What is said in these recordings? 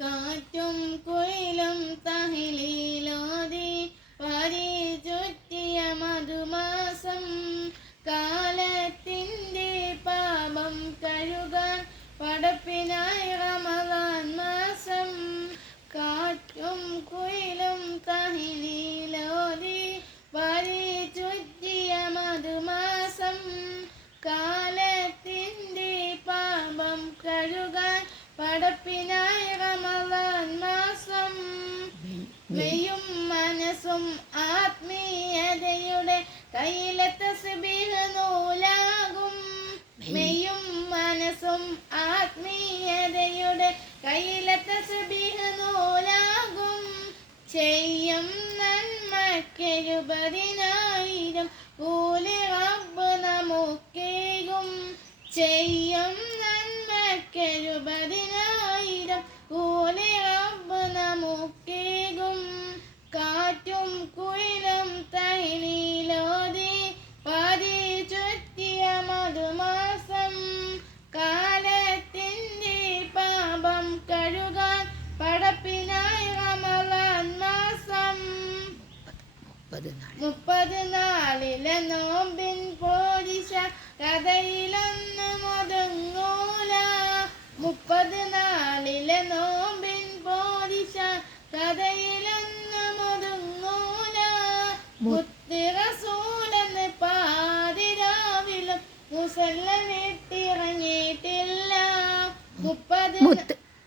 കാറ്റും കുയിലും തഹ്ലീലോതി വരി ചുറ്റിയ മധുമാസം കാലത്തിൻ്റെ പാപം കഴുകാൻ പടപ്പിനായി റമളാൻ മാസം. കാറ്റും കുയിലും തഹ്ലീലോതി വരി ചുറ്റിയ മധുമാസം കാലത്തിൻ്റെ പാപം കഴുകാൻ പടപ്പിനായി റമളാൻ മാസം. മെയ്യും മനസ്സും ആത്മീയതയുടെ കയ്യിലെ തസ്ബീഹ് നൂലാകും. മെയ്യും മനസ്സും ആത്മീയതയുടെ കയ്യിലെ തസ്ബീഹ് നൂലാകും. ചെയ്യും നന്മക്കെഴുപതിനായിരം കൂലി റബ്ബ് നമുക്കേകും. ചെയ്യും നന്മക്കെഴുപതിനായിരം കൂലി റബ്ബ് നമുക്കേകും. കാറ്റും കുയിലും തഹ്ലീലോതി വരി ചുറ്റിയ മധുമാസം കാലത്തിൻ്റെ പാപം കഴുകാൻ പടപ്പിനായി റമളാൻ മാസം. 30 നാളിലെ നോമ്പിൻ പോരിശ കഥയിലൊന്നും ഒതുങ്ങൂല. 30 നാളിലെ നോമ്പിൻ പോരിശ കഥയിലൊന്നും ഒതുങ്ങൂല. മുത്ത് റസൂലെന്ന് പാതിരാവിലും മുസല്ല വിട്ടിറങ്ങിയിട്ടില്ല.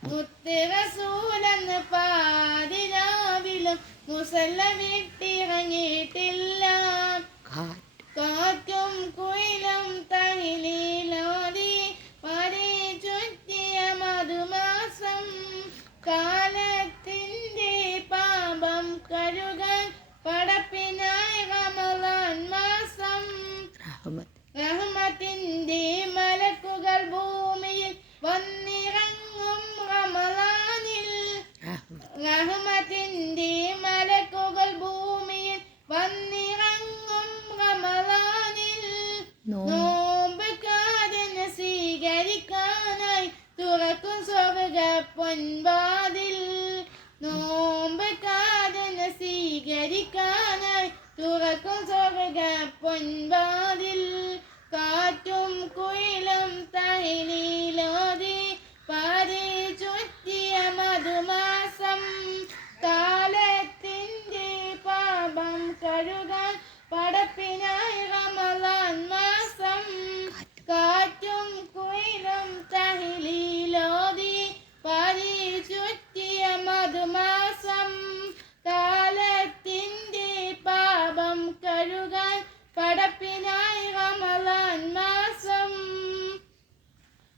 മുത്ത് റസൂലെന്ന് പാതിരാവിലും മുസല്ല വിട്ടിറങ്ങിയിട്ടില്ല. കാറ്റും കുയിലും തഹ്ലീലോതി വരി ചുറ്റിയ മധുമാസം കാലത്തിൻ്റെ പാപം കഴുകാൻ പടപ്പിനായി റമളാൻ മാസം. റഹ്മത്തിൻ്റെ മലക്കുകൾ ഭൂമിയിൽ വന്നിറങ്ങും റമളാനിൽ. റഹ്മത്തിൻ്റെ മലക്കുകൾ ഭൂമിയിൽ വന്നിറങ്ങും റമളാനിൽ. നോമ്പുകാരനെ സ്വീകരിക്കാനായി തുറക്കും സ്വർഗ്ഗ പൊൻവാതിൽ. നോമ്പുകാരനെ സ്വീകരിക്കാനായി തുറക്കും സ്വർഗ്ഗ പൊൻവാതിൽ. കാറ്റും കുയിലും തഹ്ലീലോതി വരി ചുറ്റിയ മധുമാസം കാലത്തിൻ്റെ പാപം കഴുകാൻ പടപ്പിനായി റമളാൻ മാസം. കാറ്റും കുയിലും തഹ്ലീലോതി വരി ചുറ്റിയ മധുമാസം കാലത്തിൻ്റെ പാപം കഴുകാൻ പടപ്പിനായി